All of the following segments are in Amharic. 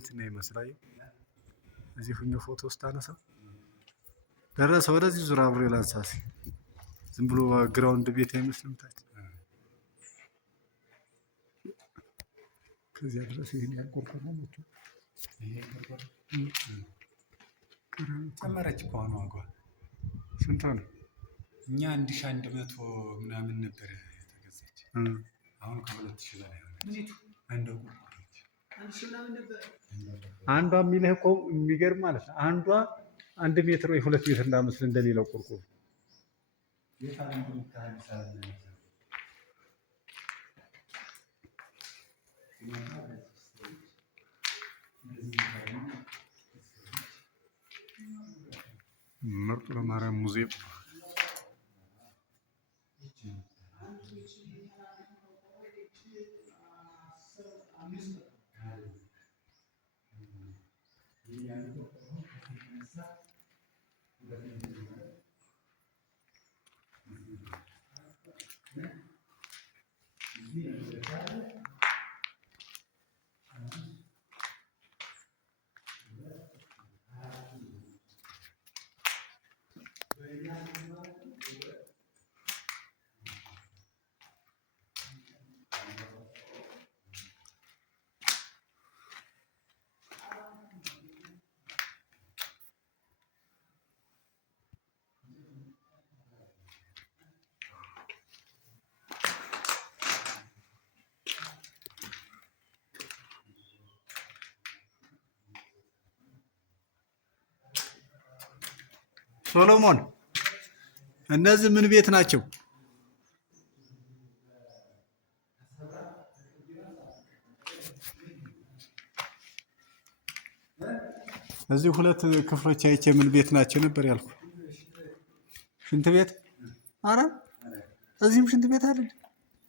እንትን ነው ይመስላል። እዚህ ሁሉ ፎቶ ውስጥ አነሳ ደረሰ ወደዚህ ዙር አብሮ ላንሳሲ ዝም ብሎ ግራውንድ ቤት አይመስልም ታች ከዚያ ድረስ ይሄን ያቆርቆና መጥቶ ይሄ ቆርቆሮ ጨመረች እኮ ነው ዋጋው ስንት ነው? እኛ 1100 ምናምን ነበር የተገዛች አሁን ከ2000 በላይ ሆነ። እንዴት አንዱ አንዷ የሚልህ እኮ የሚገርም ማለት ነው። አንዷ 1 ሜትር ወይ 2 ሜትር እንዳመስል እንደሌላው ቆርቆሮ ምርጡ ለማርያም ሙዚየም ሶሎሞን እነዚህ ምን ቤት ናቸው? እዚህ ሁለት ክፍሎች አይቼ ምን ቤት ናቸው ነበር ያልኩ? ሽንት ቤት? አረ እዚህም ሽንት ቤት አይደል?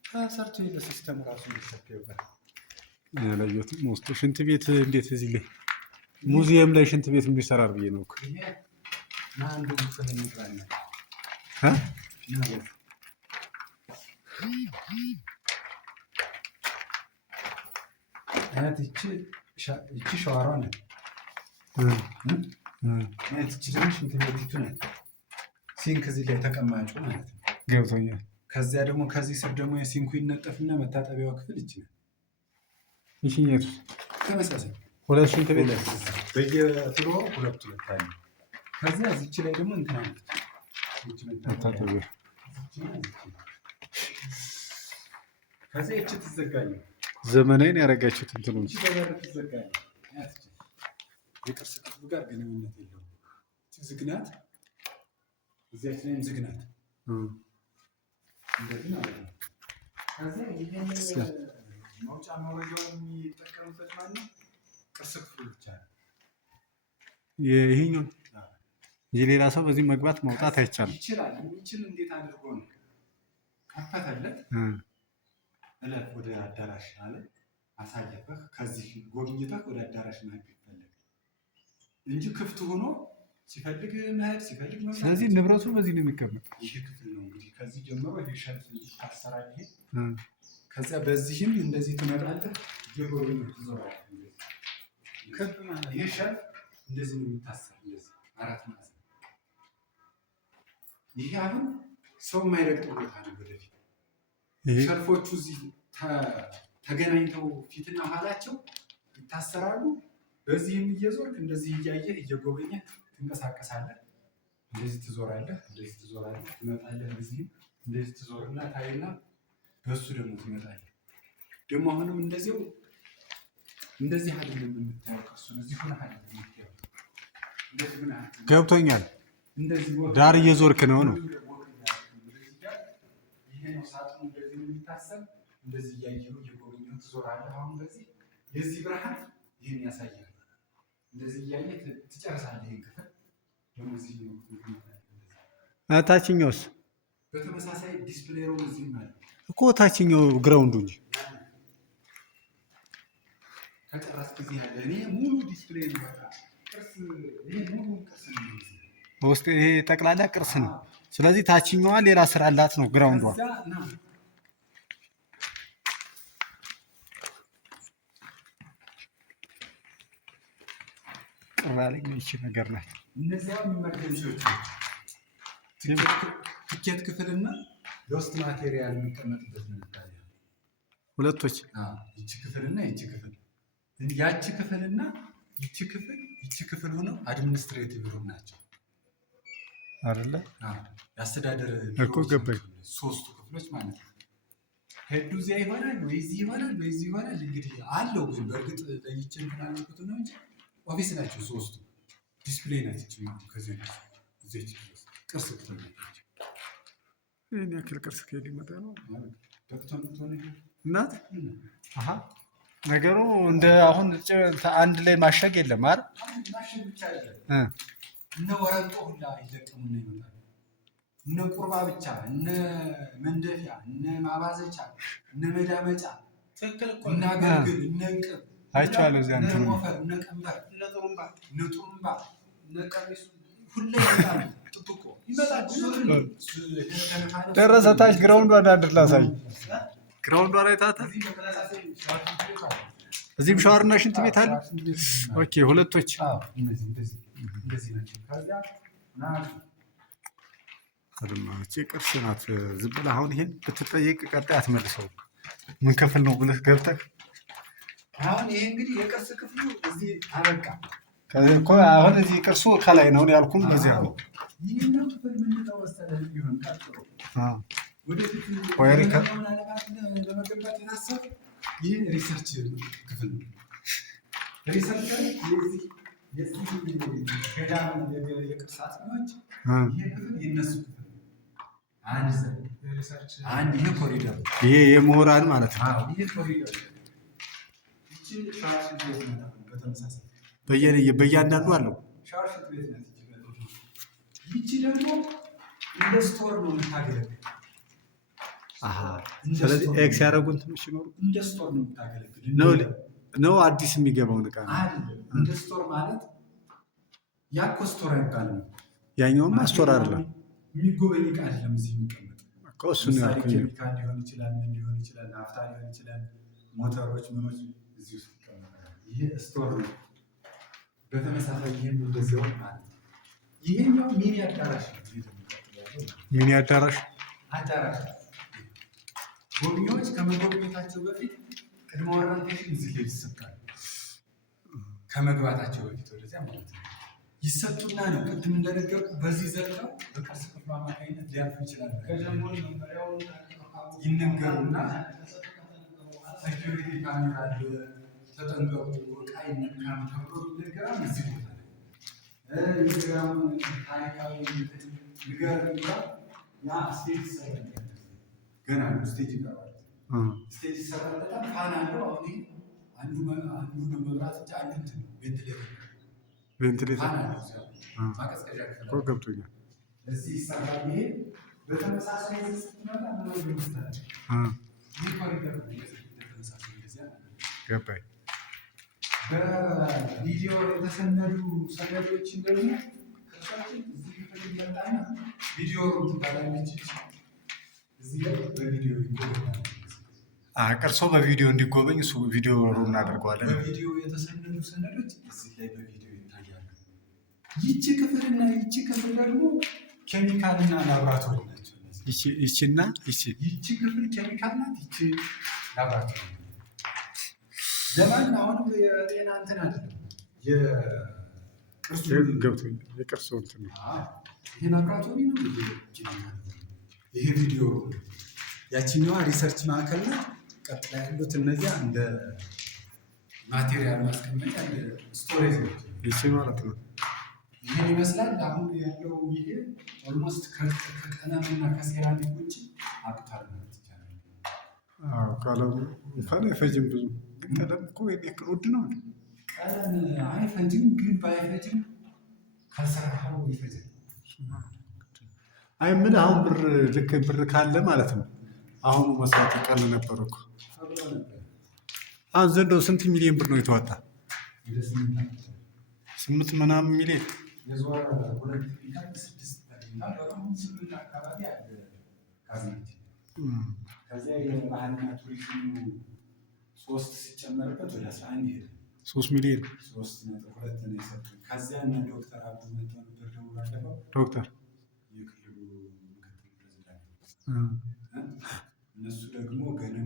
ታሰርቶ የለ ሲስተም ራሱ ይሰከባል። ያለየቱም ውስጥ ሽንት ቤት እንዴት እዚህ ላይ ሙዚየም ላይ ሽንት ቤት የሚሰራር ብዬ ነው እኮ ማን እንደምትፈል ይጥራና እቺ ሻወሯ ነው እቺ ደግሞ ሽንት ቤት ነው። ሲንክ እዚህ ላይ ተቀማጩ ማለት ነው። ገብቶኛል። ከዚያ ደግሞ ከዚህ ስር ደግሞ የሲንኩ ይነጠፍና መታጠቢያው ክፍል ይችላል። ይሽኛት ተመሳሳይ ሁለት ሽንት ቤት በየፍሎሩ ሁለት አለ። ከዚያ እዚች ላይ ደግሞ እንትን አለ መታጠቢያ ከዚያ እቺ ትዘጋለች። ዘመናዊን ያረጋችሁት እንትኑ እቺ ጋር ትዘጋለች። የቅርስ ክፍሉ ጋር ግንኙነት የለውም። ዝግናት እዚያች ላይም ዝግናት እንደዚህ ማለት ነው። ከዚያ ይሄን መውጫ መውረጃውን የሚጠቀሙበት ማለት ነው ቅርስ ክፍሉ ብቻ ነው። ይሄኛው የሌላ ሰው በዚህ መግባት መውጣት አይቻልም። ይችላል። የሚችል እንዴት አድርጎ ነው ከፈተለት እለት ወደ አዳራሽ አለ አሳለፈህ ከዚህ ጎብኝተህ ወደ አዳራሽ መሄድ ይፈልግ እንጂ ክፍት ሆኖ ሲፈልግ መሄድ ሲፈልግ ነው። ስለዚህ ንብረቱ በዚህ ነው የሚቀመጥ። ይሄ ክፍል ነው እንግዲህ ከዚህ ጀምሮ ይሄ ሸልፍ ይታሰራል። ይሄ ከዚያ በዚህም እንደዚህ ትመጣለህ የጎብኝተህ ትዞራለህ። ክብ ማለት ይሄ ሸልፍ እንደዚህ ነው የሚታሰር። እንደዚህ አራት ማዕዘን ይሄ አሁን ሰው የማይረግጠው ቦታ ነው። ወደፊት ሸልፎቹ እዚህ ተገናኝተው ፊትና ኋላቸው ይታሰራሉ። በዚህም እየዞርክ እንደዚህ እያየህ እየጎበኘህ ትንቀሳቀሳለህ። እንደዚህ ትዞራለህ፣ እንደዚህ ትዞራለህ፣ ትመጣለህ። በዚህም እንደዚህ ትዞርና ታይና በሱ ደግሞ ትመጣለህ። ደግሞ አሁንም እንደዚያው እንደዚህ አይደለም የምታየው። እሱን እዚህ ሆነ አይደለም የምታየው። እንደዚህ ምን አይደለም ገብቶኛል። እንደዚህ ዳር እየዞርክ ነው ነው ይሄ ነው ሳጥኑ። እንደዚህ የሚታሰብ እንደዚህ እያየሁ እየጎበኘሁ ትዞራለህ። አሁን በዚህ የዚህ ብርሃን ይሄን ያሳያል። እንደዚህ እያየህ ትጨርሳለህ። ይሄን ክፍል ደግሞ እዚህ ነው። ታችኛውስ በተመሳሳይ ዲስፕሌይ ነው እዚህ ማለት እኮ ታችኛው ግራውንዱ እንጂ ከጨረስክ እዚህ ያለ እኔ ሙሉ ዲስፕሌይ ነው። በቃ ቅርስ ይሄ ሙሉ ቅርስ ነው። ውስጥ ይሄ ጠቅላላ ቅርስ ነው። ስለዚህ ታችኛዋ ሌላ ስራ አላት ነው ግራውንዷ። ቅር አለኝ ይቺ ነገር ናት። እነዚያው ኢመርጀንሲዎች ትኬት ክፍልና ለውስጥ ማቴሪያል የሚቀመጥበት ነው። ሁለቶች ይቺ ክፍልና ይቺ ክፍል ያቺ ክፍልና ይቺ ክፍል ሆነው አድሚኒስትሬቲቭ ሩም ናቸው አይደለ? የአስተዳደር እኮ ገባኝ። ሶስቱ ክፍሎች ማለት ነው። ሄዱ እዚያ ይሆናል ወይ እዚህ ይሆናል ወይ እዚህ ይሆናል። እንግዲህ አለው ግን በእርግጥ ለይቼ ምናልኩት ነው እንጂ ኦፊስ ናቸው ሶስቱ። ዲስፕሌይ ናቸው። ከዚህ እዚህ ቅርስ ክፍል ናቸው። ይህን ያክል ቅርስ ከሄድ ይመጣ ነው እናት ነገሩ እንደ አሁን አንድ ላይ ማሸግ የለም አይደል? ማሸግ ብቻ አይደለም። እነ ወረንጦ ሁላ ይለቀሙና ይመጣሉ። እነ ቁርባ ብቻ፣ እነ መንደፊያ፣ እነ ማባዘቻ፣ እነ መዳመጫ፣ እነ አገልግል፣ እነ እንቅብ አይቻለሁ። እዚያ እነ ሞፈር፣ እነ ቀንበር፣ እነ ጥሩምባ፣ እነ ቀሚሱ ሁላ ይመጣሉ። ጥብቆ ይመጣሉ። ደረሰ ታች ግራውንዷ እንዳንድ ላሳይ። ግራውንዷ ላይ ታታ እዚህም ሻወርና ሽንት ቤት አለ። ኦኬ ሁለቶች አድማጭ ቅርስ ናት። ዝም ብለህ አሁን ይሄን ብትጠይቅ ቀጣይ አትመልሰውም። ምን ክፍል ነው ብለህ ገብተህ አሁን ይሄ እንግዲህ የቅርስ ክፍሉ እዚህ አበቃ። ከዚህ እኮ አሁን እዚህ ቅርሱ ከላይ ነው ያልኩም በዚያ ነው። ይሄኛው ክፍል ምን ተወሰነ ቢሆን ቀጥሎ ወደፊት ለመገንባት የታሰበ ይህ ሪሰርች ክፍል ነው። ሪሰርች የዚህ ገዳም የቅርስ አጥኚዎች ይህ ክፍል የነሱ ክፍል አንድ ይህ ኮሪደር ይሄ የምሁራን ማለት ነው። ይህ ኮሪደር ይቺ ሻወር ሽንት ቤት ናት። በተመሳሳይ በእያንዳንዱ አለው ሻወር ሽንት ቤት ናት። ይቺ ደግሞ እንደ ስቶር ነው የምታገለግል። ስለዚህ ኤክስ ያደረጉ እንትኖች ሲኖሩ እንደ ስቶር ነው የምታገለግል ነው። አዲስ የሚገባውን ዕቃ ነው እንደ ስቶር ማለት ያኮ ስቶር አይባልም። ያኛውም ስቶር አይደለም። የሚጎበኝ ዕቃ አይደለም። እዚህ የሚቀመጥ እኮ እሱ ነው ያልኩኝ። ኬሚካል ሊሆን ይችላል፣ ምን ሊሆን ይችላል፣ ናፍጣ ሊሆን ይችላል፣ ሞተሮች ምኖች እዚህ ውስጥ ይቀመጣል። ይሄ ስቶር ነው። በተመሳሳይ ይህም እንደዚህ ሆነ ማለት ነው። ይሄኛው ሚኒ አዳራሽ ነው። ሚኒ አዳራሽ ጎብኚዎች ከመጎብኘታቸው በፊት ቅድመ ኦሪንቴሽን እዚህ ላይ ይሰጣል። ከመግባታቸው በፊት ወደዚያ ማለት ነው ይሰጡና ነው ቅድም እንደነገርኩ በዚህ ዘልቀው በቅርስ ክፍሉ አማካኝነት ሊያልፉ ይችላል። ይነገሩና ሴኪሪቲ ካሜራ ተጠንቀቁ፣ ዕቃ ይነካም ተብሎ ይነገራል። እዚህ ቦታ የግራም ታሪካዊ ንገርና ያ ስቴጅ ይሰራል። ገና ነው ስቴጅ ይቀርባል። ስቴጅ ይሰራል። በጣም ፋን አለው። አሁን አንዱ መብራት ብቻ አንዱ ቬንትሌተር ማቀዝቀዣ ክፍል ገብቶኛል። እዚህ ይሰራል። ይሄ በተመሳሳይ ስትመጣ ነው ይመስላል። ይሄ ኮሪደር በተመሳሳይ ጊዜ ገባኝ። በቪዲዮ የተሰነዱ ሰነዶችን ደግሞ ከሳችን እዚህ ክፍል ይመጣና ቪዲዮ ትባላለች። እዚህ ላይ በቪዲዮ ይጎበኛል። ቅርሶ በቪዲዮ እንዲጎበኝ እሱ ቪዲዮ ሩም እናደርገዋለን። በቪዲዮ የተሰነዱ ሰነዶች እዚህ ላይ በቪዲዮ ይታያሉ። ይቺ ክፍልና ይቺ ክፍል ደግሞ ኬሚካልና ላብራቶሪ ናቸው። ይቺና ይቺ ክፍል ኬሚካል ናት። ይቺ ላብራቶሪ ለማን አሁንም የጤና እንትን አይደለም። የቅርሱ ገብቶኝ የቅርሱ እንትን ነው። ይሄ ላብራቶሪ ነው። ይሄ ቪዲዮ ያቺኛዋ ሪሰርች ማዕከል ናት። ቀጥላ ያሉት እነዚያ እንደ ማቴሪያል ማስቀመጫ ስቶሬጅ ነው። ይቺ ማለት ነው። ይሄን ይመስላል። አሁን ያለው ይሄ ኦልሞስት ከቀለምና ከሴራሚክ ውጭ አብቷል ማለት ይቻላል። ቀለሙ እንኳን አይፈጅም ብዙ ግን ቀለም እኮ የክር ውድ ነው። ቀለም አይፈጅም ግን ባይፈጅም ከሰራኸው ይፈጅም። አይ ምን አሁን ልክ ብር ካለ ማለት ነው። አሁኑ መስራት ይቀል ነበር እኮ። አሁን ዘንድሮ ስንት ሚሊዮን ብር ነው የተዋጣ? 8 ምናምን ሚሊዮን ከዚያ የባህልና ቱሪዝሙ 3 ሲጨመርበት ወደ 11 ይሄዳል። 3 ሚሊዮን 3.2 ነው የሰጡኝ። ከዚያ እነ ዶክተር አብዱ መጥተው ነበር ደግሞ ባለፈው ዶክተር የክልሉ ምክትል ፕሬዚዳንት እነሱ ደግሞ ገና